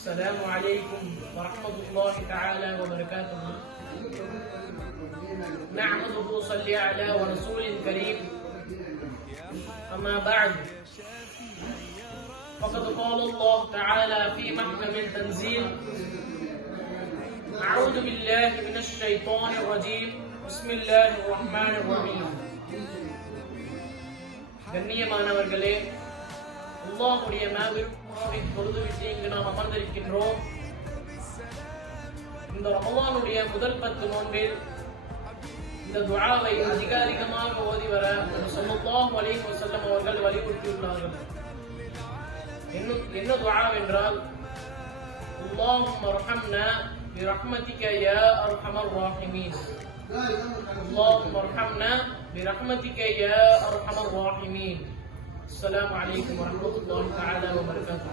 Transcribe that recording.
السلام عليكم ورحمة الله تعالى وبركاته. نحمده ونصلي على ورسول كريم. أما بعد فقد قال الله تعالى في محكم التنزيل: أعوذ بالله من الشيطان الرجيم بسم الله الرحمن الرحيم. கண்ணியமானவர்களே, அல்லாஹ்வுடைய மாபெரும் தொழுதுவிட்டு இங்கு நாம் அமர்ந்திருக்கின்றோம். இந்த ரமலானுடைய முதல் 10 நோன்பில் இந்த துஆவை அதிகாரிகமாக ஓதி வர ஸல்லல்லாஹு அலைஹி வஸல்லம் அவர்கள் வலியுறுத்தியுள்ளார்கள். என்ன துஆவென்றால், அல்லாஹும்ம அர்ஹம்னா برحمتك يا أرحم الراحمين. اللهم ارحمنا برحمتك يا أرحم الراحمين. السلام عليكم ورحمة الله تعالى وبركاته.